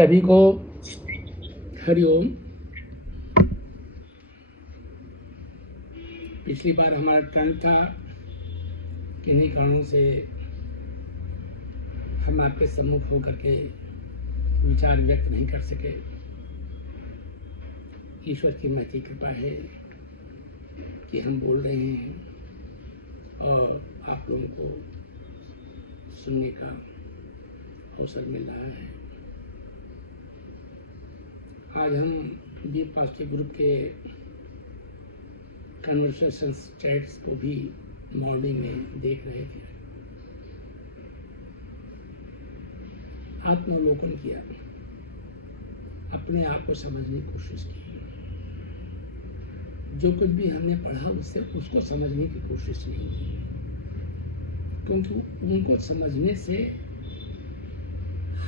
सभी को हरिओम। पिछली बार हमारा टर्न था, किन्हीं कारणों से हम आपके सम्मुख होकर के विचार व्यक्त नहीं कर सके। ईश्वर की महती कृपा है कि हम बोल रहे हैं और आप लोगों को सुनने का अवसर मिल रहा है। आज हम दीप पास्टर ग्रुप के कन्वर्सेशंस चैट्स को भी मॉर्निंग में देख रहे थे। आत्मावलोकन किया, अपने आप को समझने की कोशिश की। जो कुछ भी हमने पढ़ा उससे उसको समझने की कोशिश नहीं की, क्योंकि उनको समझने से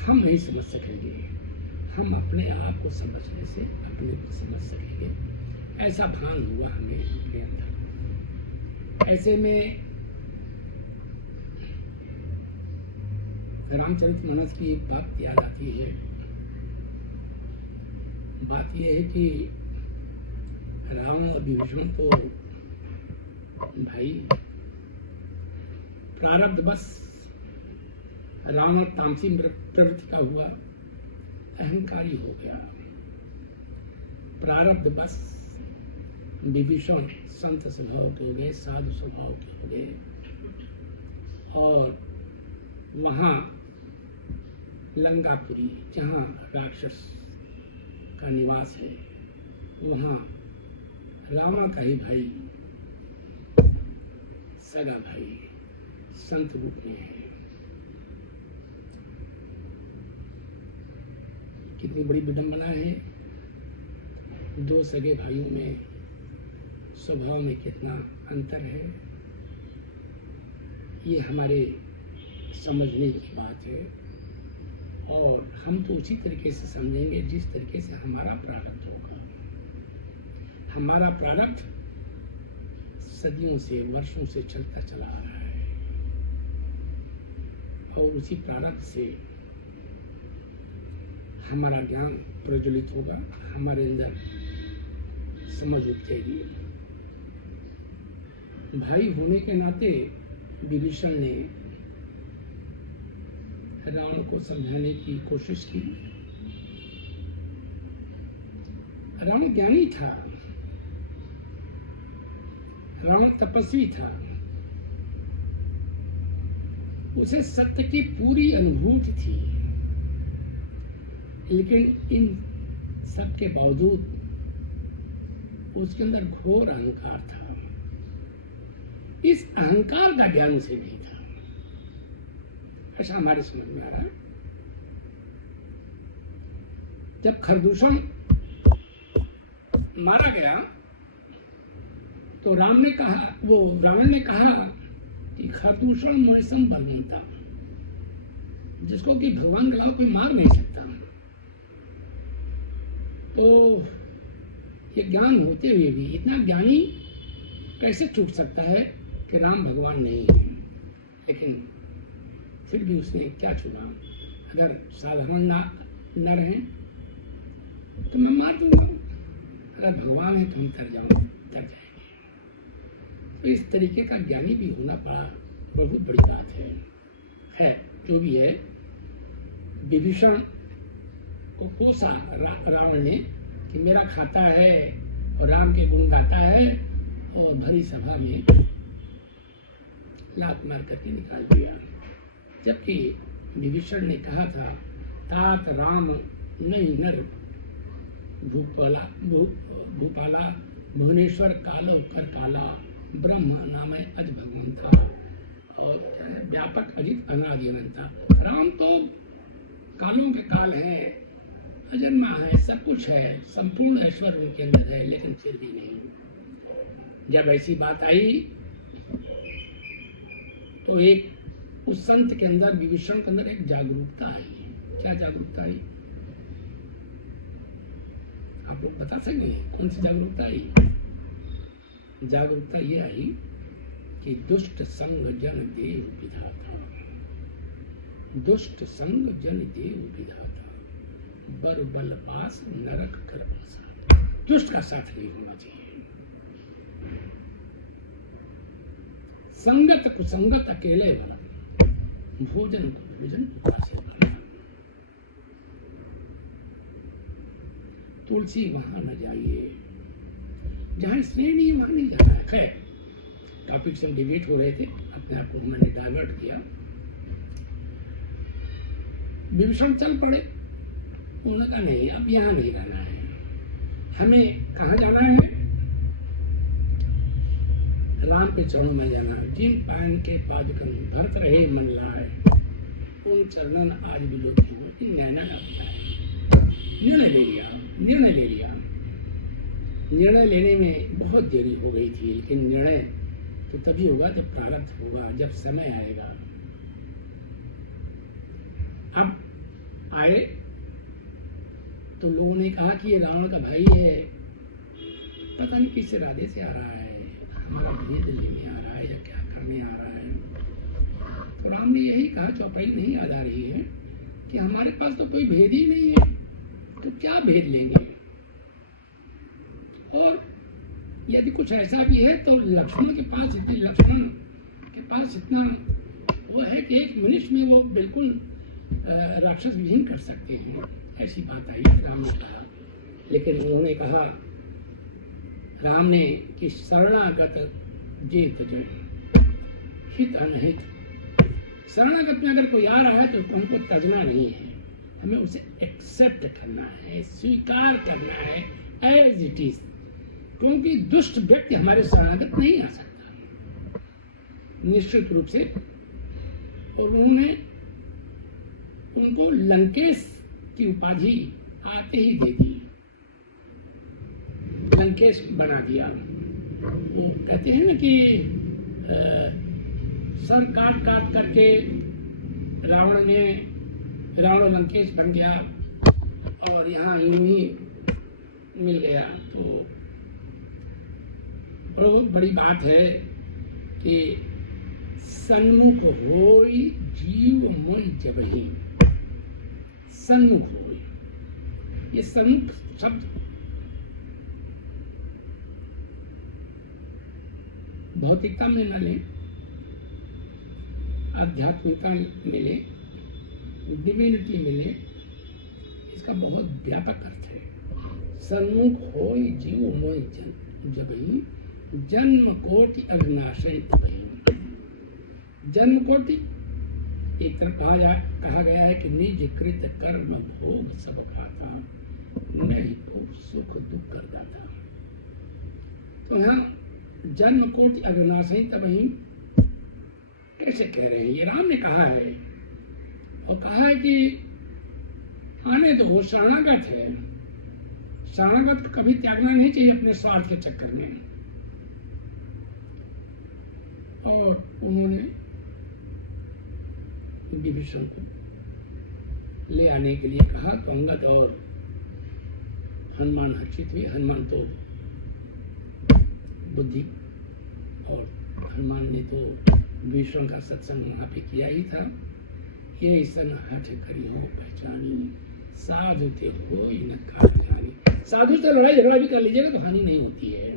हम नहीं समझ सकेंगे। हम अपने आप को समझने से अपने को समझ सकेंगे, ऐसा भान हुआ हमें अपने अंदर। ऐसे में रामचरितमानस की एक बात याद आती है। बात यह है कि रावण और विभीषण तो भाई प्रारब्ध बस रावण तामसी प्रवृत्ति का हुआ, अहंकारी हो गया। प्रारब्ध बस विभीषण संत स्वभाव के हो गए, साधु स्वभाव के हो गए, और वहां लंकापुरी जहां राक्षस का निवास है, वहां रावण का ही भाई, सगा भाई संत रूप में है। कितनी बड़ी विडंबना है। दो सगे भाइयों में स्वभाव में कितना अंतर है, ये हमारे समझने की बात है। और हम तो उसी तरीके से समझेंगे जिस तरीके से हमारा प्रारब्ध होगा। हमारा प्रारब्ध सदियों से, वर्षों से चलता चला आ रहा है, और उसी प्रारब्ध से हमारा ज्ञान प्रज्वलित होगा, हमारे अंदर समझ उठेगी। भाई होने के नाते विभीषण ने रावण को समझाने की कोशिश की। रावण ज्ञानी था, रावण तपस्वी था, उसे सत्य की पूरी अनुभूति थी, लेकिन इन सब के बावजूद उसके अंदर घोर अहंकार था। इस अहंकार का ज्ञान उसे नहीं था, ऐसा हमारे समझ में आ रहा है। जब खरदूषण मारा गया तो रावण ने कहा कि खरदूषण मुनिसम बलवंता, जिसको कि भगवान के अलावा कोई मार नहीं सकता। तो ये ज्ञान होते हुए भी इतना ज्ञानी कैसे चूक सकता है कि राम भगवान नहीं है। लेकिन फिर भी उसने क्या चुना, अगर साधारण न रहे तो मैं मार दूंगा, अगर भगवान है तो हम तर जाएंगे। तो इस तरीके का ज्ञानी भी होना बड़ा बहुत बड़ी बात है। जो भी है, विभीषण को कोसा रावण ने कि मेरा खाता है और राम के गुण गाता है, और भरी सभा में लात मार करके निकाल दिया। जबकि विभीषण ने कहा था, तात राम नहीं नर भूपाला भुवनेश्वर कालो कर काला ब्रह्म नाम अज भगवंता, और व्यापक अजित अनादि अनंता। राम तो कालों के काल है, अजन्मा है, सब कुछ है, संपूर्ण ऐश्वर्य उनके अंदर है, लेकिन फिर भी नहीं। जब ऐसी बात आई तो एक उस संत के अंदर, विभीषण के अंदर एक जागरूकता आई। क्या जागरूकता आई आप लोग बता सकेंगे? कौन सी जागरूकता आई? जागरूकता यह आई कि दुष्ट संग जन देव विधाता, दुष्ट संग जन देव विधाता। बर बल पास नरक कर अनुसार। दुष्ट का साथ नहीं होना चाहिए। संगत कुसंगत अकेले वाला, भोजन को भोजन उपासे वाला। तुलसी वहां न जाइए जहां स्नेह नहीं, वहां नहीं जाना है। खैर, टॉपिक से डिबेट हो रहे थे, अपने आप को मैंने डाइवर्ट किया। विभीषण चल पड़े, उन्होंने कहा नहीं, अब यहाँ नहीं रहना है, हमें कहाँ जाना है? राम के चरणों में जाना। जिन पान के पादकन भरत रहे मन लाए, उन चरणन आज भी लोग नैना लगता है। निर्णय ले लिया, निर्णय ले लिया। निर्णय लेने में बहुत देरी हो गई थी, लेकिन निर्णय तो तभी होगा जब प्रारब्ध होगा, जब समय आएगा। अब आए तो लोगों ने कहा कि ये रावण का भाई है, पता नहीं किस इरादे से आ रहा है, हमारा भेद लेने आ रहा है या क्या करने आ रहा है। तो राम ने यही कहा, चौपाई नहीं याद आ रही है, कि हमारे पास तो कोई भेद ही नहीं है, तो क्या भेद लेंगे। और यदि कुछ ऐसा भी है तो लक्ष्मण के पास इतना वो है कि एक मिनट में वो बिल्कुल राक्षस विहीन कर सकते हैं। ऐसी बात आई राम ने कहा। लेकिन उन्होंने कहा, राम ने, कि शरणागत जे तजय हित अनहित। शरणागत में अगर कोई आ रहा है तो हमको तजना नहीं है, हमें उसे एक्सेप्ट करना है, स्वीकार करना है एज इट इज। क्योंकि दुष्ट व्यक्ति हमारे शरणागत नहीं आ सकता निश्चित रूप से। और उन्होंने उनको लंकेश की उपाधि आते ही दे दी, लंकेश बना दिया। वो कहते हैं ना कि सर काट काट करके रावण लंकेश बन गया और यहाँ यूं ही मिल गया। तो बहुत बड़ी बात है कि सन्मुख होई जीव मोय जबहि। सन्मुख होई, ये सन्मुख शब्द भौतिकता में न ले, आध्यात्मिकता में ले, डिविनिटी में ले, इसका बहुत व्यापक अर्थ है। सन्मुख होई जीव मोय जबहि, जन्म कोटि अविनाशय तबहि। जन्म कोटि एक तरफ कहा गया है कि निज कृत कर्म भोग सब खाता, नहीं तो सुख दुख कर दाता। तो यहाँ जन्म कोटि अविनाशय तबहि कैसे कह रहे हैं? ये राम ने कहा है, और कहा है कि आने दो, वो शरणागत है। शरणागत को कभी त्यागना नहीं चाहिए अपने स्वार्थ के चक्कर में। और उन्होंने विभीषण को ले आने के लिए कहा, तो अंगद और हनुमान हर्षित हुए। हनुमान तो बुद्धि, और हनुमान ने तो विभीषण का सत्संग वहां पे किया ही था। ये सन हठ करी हो पहचानी, साधु ते हो न काटलानी। साधु से लड़ाई झगड़ा भी कर लीजिएगा तो हानि नहीं होती है,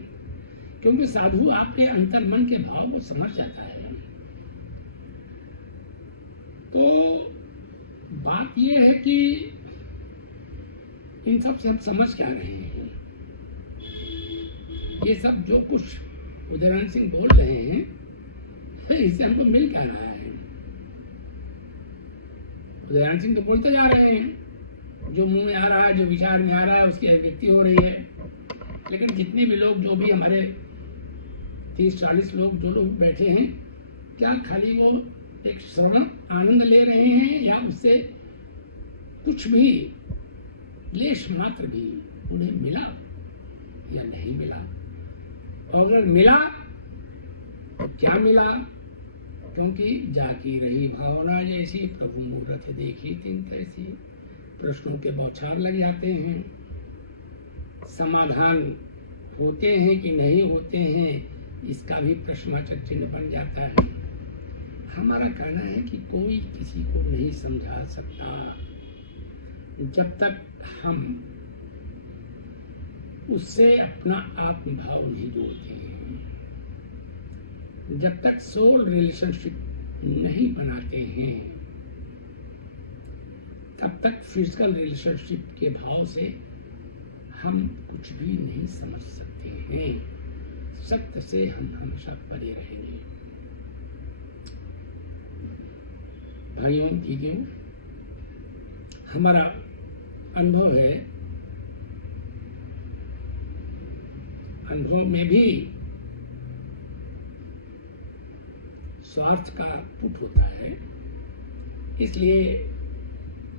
क्योंकि साधु आपके अंतर मन के भाव को समझ जाता है। तो बात यह है कि इन सब से हम समझ क्या रहे हैं? ये सब जो कुछ उदयनारायण सिंह बोल रहे हैं, इससे हमको मिल क्या रहा है? उदयनारायण सिंह तो बोलते जा रहे हैं, जो मुंह में आ रहा है, जो विचार में आ रहा है, उसकी अभिव्यक्ति हो रही है। लेकिन जितने भी लोग, जो भी हमारे 30-40 लोग जो लोग बैठे हैं, क्या खाली वो एक श्रवण आनंद ले रहे हैं, या उससे कुछ भी लेश मात्र भी उन्हें मिला या नहीं मिला? और अगर मिला तो क्या मिला? क्योंकि जाकी रही भावना जैसी, प्रभु मूरत देखी तिन तैसी। प्रश्नों के बौछार लग जाते हैं, समाधान होते हैं कि नहीं होते हैं, इसका भी प्रश्नवाचक चिन्ह बन जाता है। हमारा कहना है कि कोई किसी को नहीं समझा सकता, जब तक हम उससे अपना आत्मभाव नहीं जोड़ते हैं, जब तक सोल रिलेशनशिप नहीं बनाते हैं, तब तक फिजिकल रिलेशनशिप के भाव से हम कुछ भी नहीं समझ सकते हैं। सत्य से हम हमेशा परे रहेंगे। भाइयों दीदियों, हमारा अनुभव है, अनुभव में भी स्वार्थ का पुट होता है। इसलिए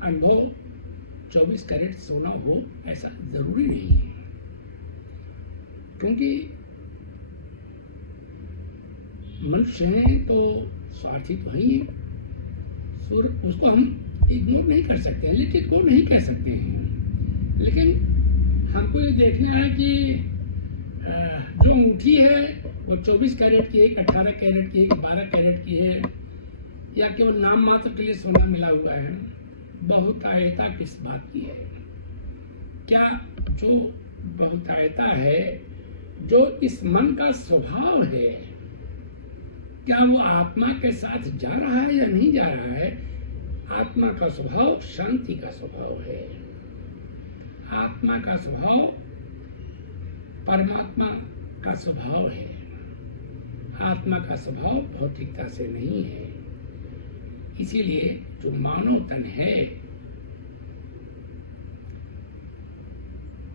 अनुभव 24 कैरेट सोना हो ऐसा जरूरी नहीं है, क्योंकि मनुष्य हैं तो स्वार्थी तो ही है। उसको हम इग्नोर नहीं कर सकते हैं, लेकिन वो नहीं कह सकते हैं। लेकिन हमको ये देखना है कि जो अंगूठी है वो 24 कैरेट की है, 18 कैरेट की है, 12 कैरेट की है, या केवल नाम मात्र के लिए सोना मिला हुआ है। बहुतायता किस बात की है? क्या जो बहुतायता है, जो इस मन का स्वभाव है, क्या वो आत्मा के साथ जा रहा है या नहीं जा रहा है? आत्मा का स्वभाव शांति का स्वभाव है। आत्मा का स्वभाव परमात्मा का स्वभाव है। आत्मा का स्वभाव भौतिकता से नहीं है। इसीलिए जो मानव तन है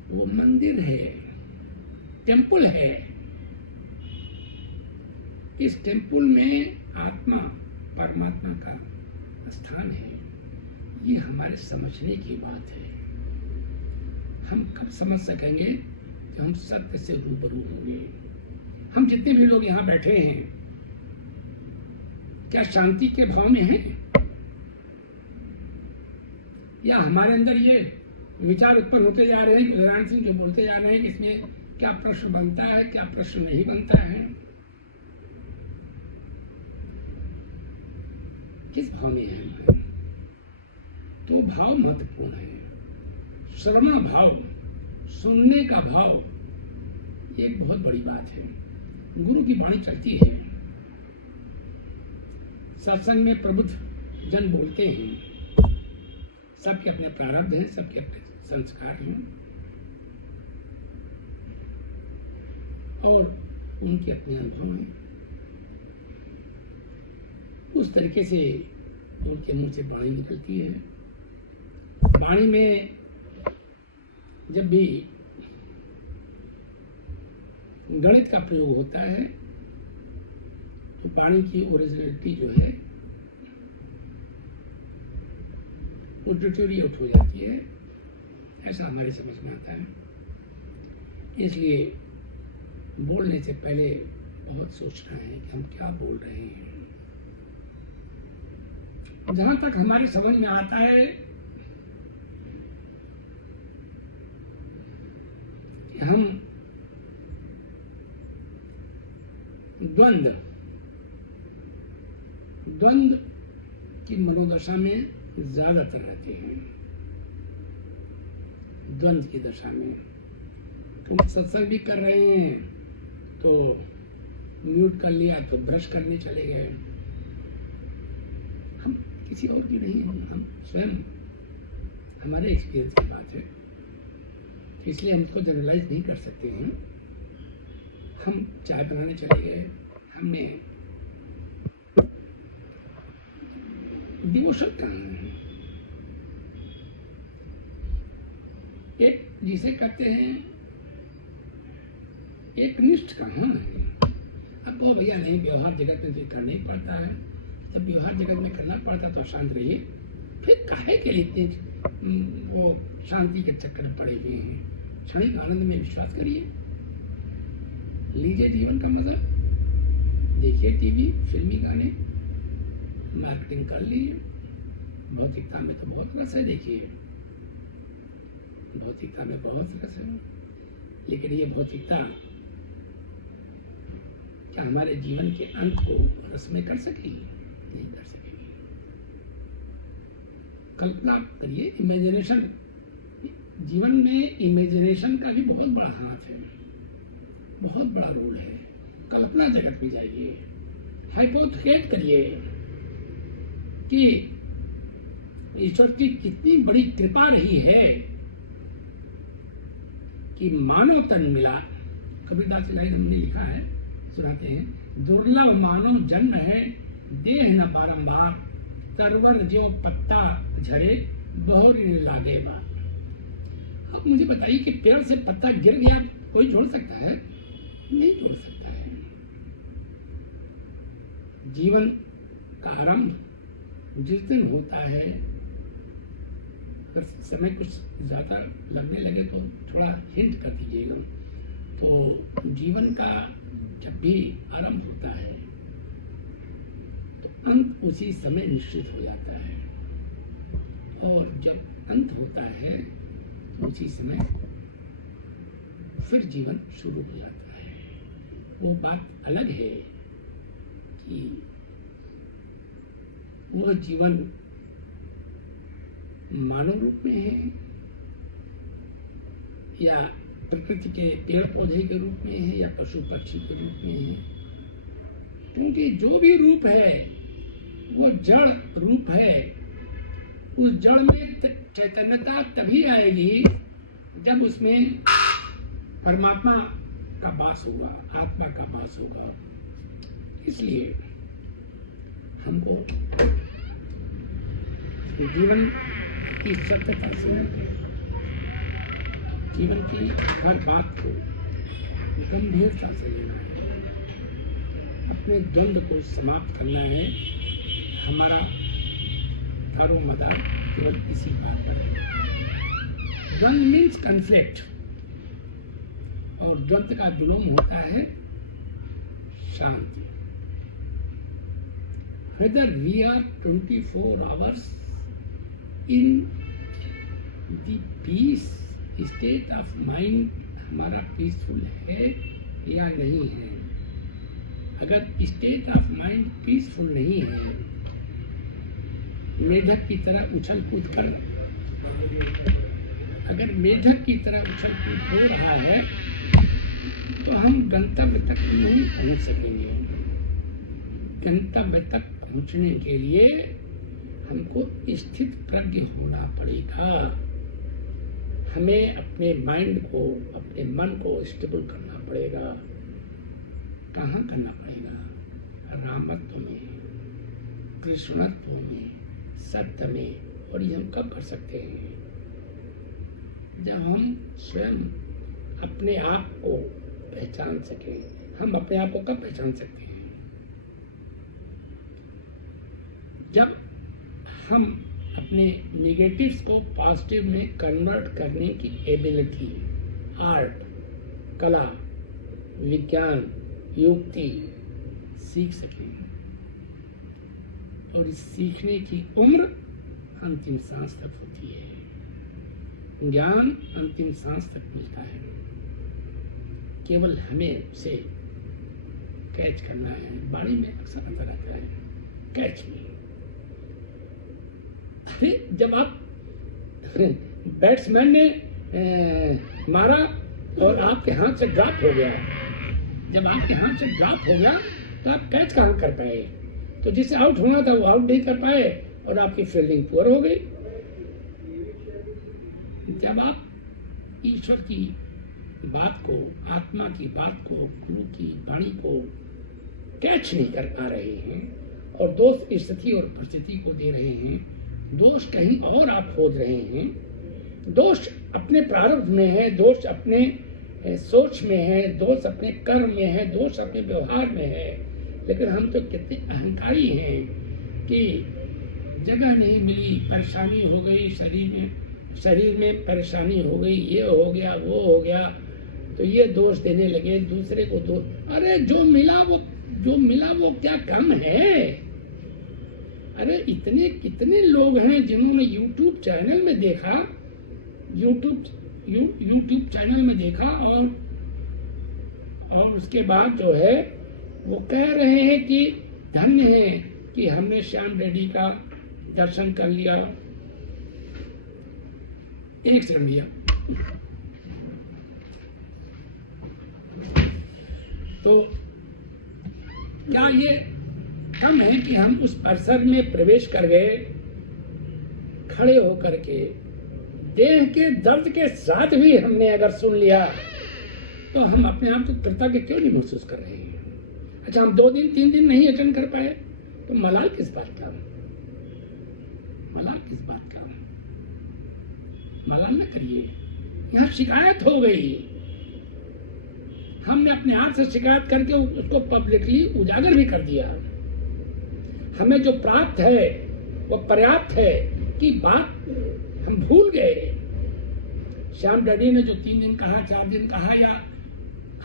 वो मंदिर है, टेम्पल है। इस टेम्पल में आत्मा परमात्मा का स्थान है। ये हमारे समझने की बात है। हम कब समझ सकेंगे कि हम सत्य से रूबरू होंगे? हम जितने भी लोग यहाँ बैठे हैं, क्या शांति के भाव में हैं? या हमारे अंदर ये विचार उत्पन्न होते जा रहे हैं, नारायण सिंह जो बोलते जा रहे हैं, इसमें क्या प्रश्न बनता है, क्या प्रश्न नहीं बनता है? किस भाव में है? तो भाव महत्वपूर्ण है। श्रवण भाव, सुनने का भाव, ये एक बहुत बड़ी बात है। गुरु की वाणी चलती है, सत्संग में प्रबुद्ध जन बोलते हैं, सबके अपने प्रारब्ध हैं, सबके अपने संस्कार हैं और उनके अपने अनुभव हैं। उस तरीके से उनके मुंह से वाणी निकलती है। वाणी में जब भी गणित का प्रयोग होता है तो वाणी की ओरिजिनलिटी जो है वो डिटोरिएट हो जाती है, ऐसा हमारी समझ में आता है। इसलिए बोलने से पहले बहुत सोचना है कि हम क्या बोल रहे हैं। जहां तक हमारी समझ में आता है कि हम द्वंद्व की मनोदशा में ज्यादातर रहते हैं। द्वंद्व की दशा में हम सत्संग भी कर रहे हैं तो म्यूट कर लिया, तो ब्रश करने चले गए। हम किसी और की नहीं, हम स्वयं, हमारे एक्सपीरियंस की बात है, इसलिए हम इसको जनरलाइज नहीं कर सकते हैं। हम चाय बनाने चले गए, हमने डिवोशन करना है, एक जिसे कहते हैं एक निष्ठ कहाँ है। अब वो भैया नहीं, व्यवहार जगत में तो करना ही पड़ता है। जब व्यवहार जगत में करना पड़ता तो शांत रहिए, फिर काहे के लिए इतने वो शांति के चक्कर पड़े हुए हैं। क्षणिक आनंद में विश्वास करिए, लीजिए जीवन का मजा, देखिए टीवी, फिल्मी गाने, मार्केटिंग कर लीजिए। भौतिकता में तो बहुत रस है, देखिए भौतिकता में बहुत रस है, लेकिन ये भौतिकता क्या हमारे जीवन के अंत को रस में कर सकेगी? नहीं कर सकेगी। कल्पना करिए, इमेजिनेशन, जीवन में इमेजिनेशन का भी बहुत बड़ा हाथ है, बहुत बड़ा रोल है। कल्पना जगत में जाइए, हाइपोथेकेट करिए कि ईश्वर की कितनी बड़ी कृपा रही है कि मानव तन मिला। कबीरदास की लाइन हमने लिखा है, सुनाते हैं, दुर्लभ मानव जन्म है, देह न बारंबार, तरवर जो पत्ता झरे, बहुरी न लागे बार। अब मुझे बताइए कि पेड़ से पत्ता गिर गया, कोई जोड़ सकता है? नहीं जोड़ सकता है। जीवन का आरंभ जिस दिन होता है, अगर समय कुछ ज्यादा लगने लगे तो थोड़ा हिंट कर दीजिएगा। तो जीवन का जब भी आरंभ होता है तो अंत उसी समय निश्चित हो जाता है, और जब अंत होता है तो उसी समय फिर जीवन शुरू हो जाता है। वो बात अलग है कि वह जीवन मानव रूप में है या प्रकृति के पेड़ पौधे के रूप में है या पशु पक्षी के रूप में है, क्योंकि जो भी रूप है वो जड़ रूप है। उस जड़ में चैतन्यता तभी आएगी जब उसमें परमात्मा का वास होगा, आत्मा का वास होगा। इसलिए हमको जीवन की सत्यता से, जीवन की हर बात को गंभीरता से लेना है, अपने द्वंद को समाप्त करना है। हमारा दारोमदार केवल इसी बात पर है। द्वंद मीन्स कन्फ्लिक्ट, और द्वंद का विलोम होता है शांति। Whether we are 24 hours in the peace state of mind, हमारा पीसफुल है या नहीं है। अगर स्टेट ऑफ माइंड पीसफुल नहीं है, मेढक की तरह उछल कूद कर, अगर मेढक की तरह उछल कूद हो रहा है तो हम गंतव्य तक नहीं पहुंच सकेंगे। गंतव्य तक पहुंचने के लिए हमको स्थित प्रज्ञ होना पड़ेगा। हमें अपने माइंड को, अपने मन को स्टेबल करना पड़ेगा। कहाँ करना पड़ेगा? रामत्व में, कृष्णत्व में, सत्य में। और ये हम कब कर सकते हैं? जब हम स्वयं अपने आप को पहचान सकें। हम अपने आप को कब पहचान सकते हैं? जब हम अपने नेगेटिव्स को पॉजिटिव में कन्वर्ट करने की एबिलिटी, आर्ट, कला, विज्ञान, युक्ति सीख सकें। और इस सीखने की उम्र अंतिम सांस तक होती है। ज्ञान अंतिम सांस तक मिलता है, केवल हमें उसे कैच करना है। वाणी में अक्सर आता रहता है, कैच मी। अरे जब आप बैट्समैन ने मारा और आपके हाथ से ड्रॉप हो गया, जब आपके हाथ से ड्रॉप हो गया तो आप कैच कहाँ कर पाए? तो जिसे आउट होना था वो आउट नहीं कर पाए और आपकी फील्डिंग पुअर हो गई। जब आप ईश्वर की बात को, आत्मा की बात को, गुरु की वाणी को कैच नहीं कर पा रहे हैं और दोष स्थिति और परिस्थिति को दे रहे हैं, दोष कहीं और आप खोज रहे हैं, दोष अपने प्रारब्ध में है, दोष अपने सोच में है, दोष अपने कर्म में है, दोष अपने व्यवहार में है। लेकिन हम तो कितने अहंकारी हैं कि जगह नहीं मिली, परेशानी हो गई, शरीर में परेशानी हो गई, ये हो गया, वो हो गया, तो ये दोष देने लगे दूसरे को। दोष, अरे जो मिला वो क्या कम है? अरे इतने कितने लोग हैं जिन्होंने YouTube चैनल में देखा, YouTube चैनल में देखा और उसके बाद जो है वो कह रहे हैं कि धन्य है कि हमने श्याम रेड्डी का दर्शन कर लिया, एक सेकंड भैया। तो क्या ये कम है कि हम उस परिसर में प्रवेश कर गए, खड़े होकर के देह के दर्द के साथ भी हमने अगर सुन लिया, तो हम अपने आप को कृतज्ञ क्यों नहीं महसूस कर रहे हैं? अच्छा, हम 2 दिन 3 दिन नहीं अटेंड कर पाए तो मलाल किस बात का? मलाल किस बात का? मलाल न करिए। यहाँ शिकायत हो गई, हमने अपने हाथ से शिकायत करके उसको पब्लिकली उजागर भी कर दिया। हमें जो प्राप्त है वो पर्याप्त है कि बात हम भूल गए। श्याम डैडी ने जो 3 दिन कहा, 4 दिन कहा, या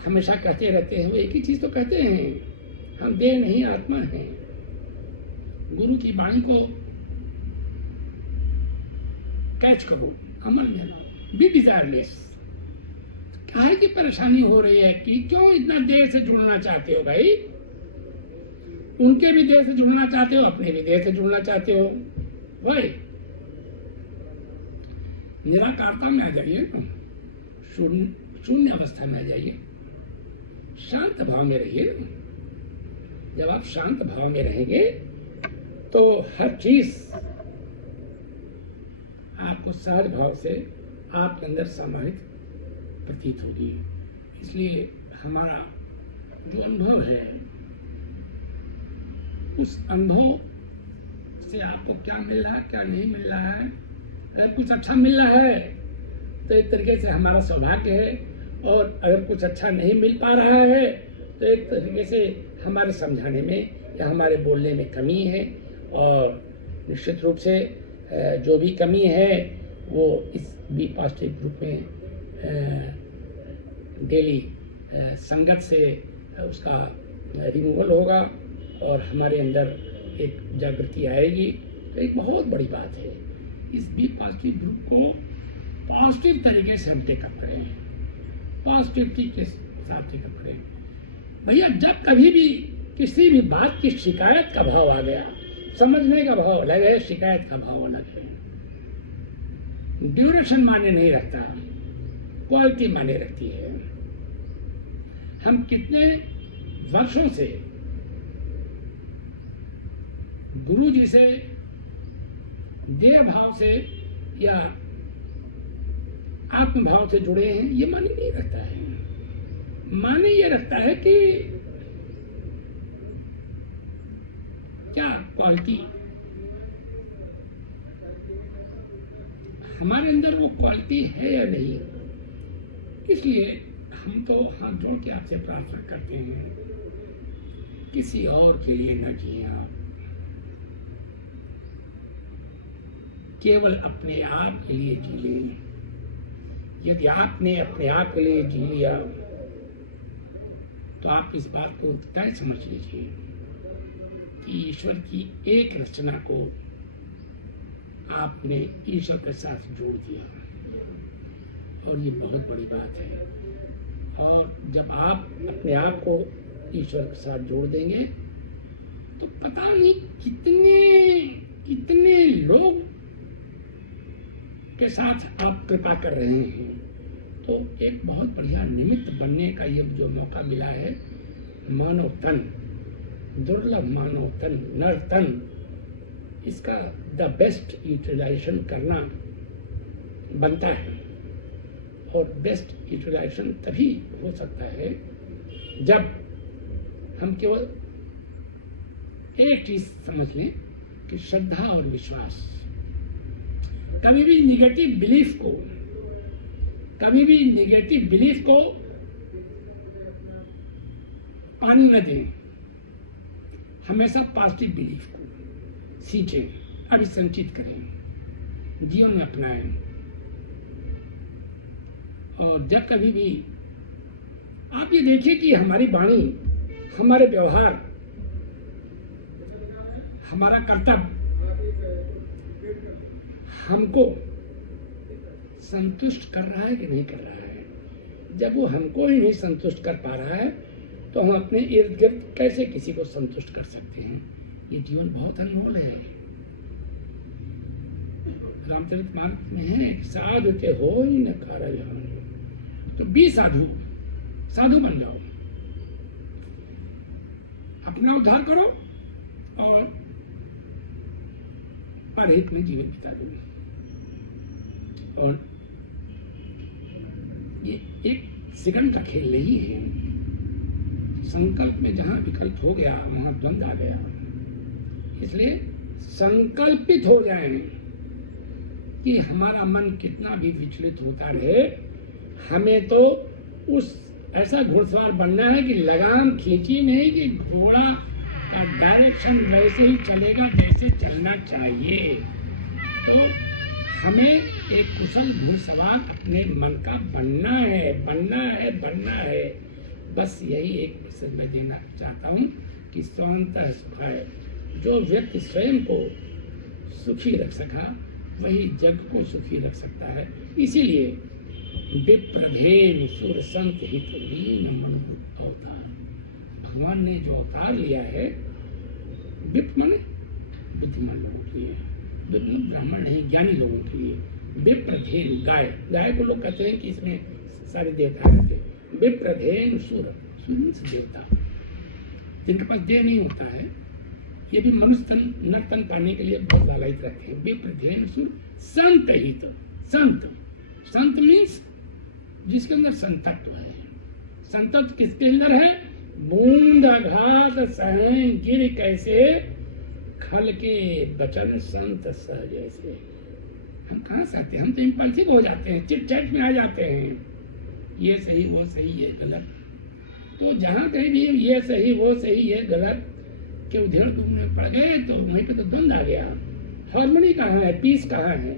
हमेशा कहते रहते हैं, वो एक ही चीज तो कहते हैं, हम देह नहीं आत्मा हैं। गुरु की वाणी को कैच करो, अमल में लो, बी डिजायरलेस। काहे की परेशानी हो रही है कि क्यों इतना देर से जुड़ना चाहते हो भाई? उनके भी देह से जुड़ना चाहते हो, अपने भी देह से जुड़ना चाहते हो भाई। निराकारता में आ जाइए, शून्य अवस्था में आ जाइए, शांत भाव में रहिए। जब आप शांत भाव में रहेंगे तो हर चीज आपको सहज भाव से आपके अंदर समाहित प्रतीत होगी। इसलिए हमारा जो अनुभव है, उस अनुभव से आपको क्या मिल रहा है, क्या नहीं मिल रहा है। अगर कुछ अच्छा मिल रहा है तो एक तरीके से हमारा सौभाग्य है, और अगर कुछ अच्छा नहीं मिल पा रहा है तो एक तरीके से हमारे समझाने में या हमारे बोलने में कमी है। और निश्चित रूप से जो भी कमी है वो इस बी पॉजिटिव ग्रुप में डेली संगत से उसका रिमूवल होगा और हमारे अंदर एक जागृति आएगी। तो एक बहुत बड़ी बात है, इस बी पॉजिटिव ग्रुप को पॉजिटिव तरीके से हम टेकअप करें, पॉजिटिविटी के साथ टेकअप करें। भैया, जब कभी भी किसी भी बात की शिकायत का भाव आ गया, समझने का भाव अलग है, शिकायत का भाव अलग है। ड्यूरेशन माने नहीं रखता, क्वालिटी माने रखती है। हम कितने वर्षों से गुरु जी से देह भाव से या आत्म भाव से जुड़े हैं, ये माने नहीं रखता है। माने ये रखता है कि क्या क्वालिटी हमारे अंदर वो क्वालिटी है या नहीं। इसलिए हम तो हाथ जोड़ के आपसे प्रार्थना करते हैं, किसी और के लिए न जिए आप, केवल अपने आप के लिए जी लें। यदि आपने अपने आप के लिए जी लिया तो आप इस बात को तय समझ लीजिए कि ईश्वर की एक रचना को आपने ईश्वर के साथ जोड़ दिया, और ये बहुत बड़ी बात है। और जब आप अपने आप को ईश्वर के साथ जोड़ देंगे तो पता नहीं कितने लोग के साथ आप कृपा कर रहे हैं। तो एक बहुत बढ़िया निमित्त बनने का ये जो मौका मिला है, मानव तन, दुर्लभ मानव तन, नर तन, इसका द बेस्ट यूटिलाइजेशन करना बनता है। और बेस्ट यूटिलाइजेशन तभी हो सकता है जब हम केवल एक चीज समझ लें कि श्रद्धा और विश्वास, कभी भी निगेटिव बिलीफ को पानी न दें, हमेशा पॉजिटिव बिलीफ को सींचें, अभिसंचित करें, जीवन में अपनाएं। और जब कभी भी आप ये देखिए कि हमारी वाणी, हमारे व्यवहार, हमारा कर्तव्य हमको संतुष्ट कर रहा है कि नहीं कर रहा है। जब वो हमको ही नहीं संतुष्ट कर पा रहा है तो हम अपने इर्द गिर्द कैसे किसी को संतुष्ट कर सकते हैं। ये जीवन बहुत अनमोल है। रामचरितमानस में है, साधु ते हो ही न कारज हम, तो बी साधु, साधु बन जाओ, अपना उद्धार करो और परहित में जीवन बिता दो। और ये एक सेकंड का खेल नहीं है। संकल्प में जहां विकल्प हो गया वहां द्वंद आ गया। इसलिए संकल्पित हो जाएं कि हमारा मन कितना भी विचलित होता रहे, हमें तो उस ऐसा घुड़सवार बनना है कि लगाम खींची नहीं कि घोड़ा का डायरेक्शन वैसे ही चलेगा जैसे चलना चाहिए। तो हमें एक कुशल घुड़सवार अपने मन का बनना है, बनना है, बनना है। बस यही एक मैसेज मैं देना चाहता हूँ कि स्वांतः सुखाय, जो व्यक्ति स्वयं को सुखी रख सका वही जग को सुखी रख सकता है। इसीलिए विप्रधेन सुर संत हित लीन मनुरुक्त अवतार, भगवान ने जो अवतार लिया है, विप्र माने बुद्धिमान लोगों के लिए, ब्राह्मण नहीं ज्ञानी लोगों के लिए। विप्रधेन गाय, गाय को लोग कहते हैं कि इसमें सारे देवता रहते हैं। विप्रधेन सुर, सुर देवता जिनके पास देह नहीं होता है, ये भी मनुष्य तन नर तन पाने के लिए बहुत लालयित रहते हैं। विप्रधेन सुर संत हित, संत, संत मीन्स जिसके अंदर संतत्व है। संतत्व किसके अंदर है? बूंद आघात सहन गिर कैसे, खल के बचन संत सह जैसे। हम कहाँ सहते हैं? हम तो इम्पल्सिव हो जाते हैं, चिट चैट में आ जाते हैं, ये सही वो सही ये गलत। तो जहाँ कहीं भी ये सही वो सही ये गलत के उधेड़ बुन में पड़ गए तो वहीं पे तो द्वंद आ गया। हार्मनी कहाँ है? पीस कहाँ है?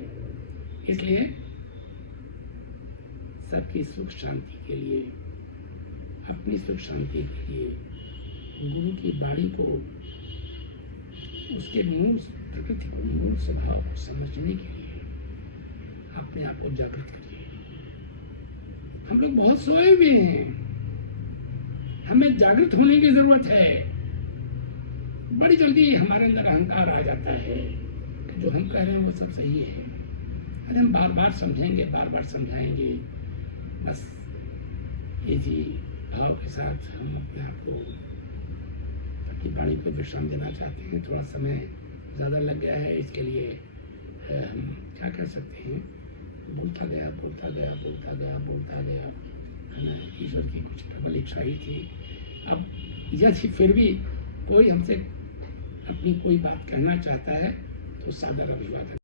इसलिए सबकी सुख शांति के लिए, अपनी सुख शांति के लिए गुरु की वाणी को, उसके मूल प्रकृति को, मूल स्वभाव को समझने के लिए अपने आप को जागृत करिए। हम लोग बहुत सोए हुए हैं, हमें जागृत होने की जरूरत है। बड़ी जल्दी हमारे अंदर अहंकार आ जाता है कि जो हम कह रहे हैं वो सब सही है। अरे हम बार बार समझेंगे, बार बार समझाएंगे। बस इसी भाव के साथ हम अपने आप को अपनी वाणी को विश्राम देना चाहते हैं। थोड़ा समय ज़्यादा लग गया है, इसके लिए हम क्या कर सकते हैं? बोलता गया, बोलता गया, बोलता गया, बोलता गया। ईश्वर की कुछ प्रबल इच्छा ही थी। अब यदि फिर भी कोई हमसे अपनी कोई बात कहना चाहता है तो सादर अभिवादन।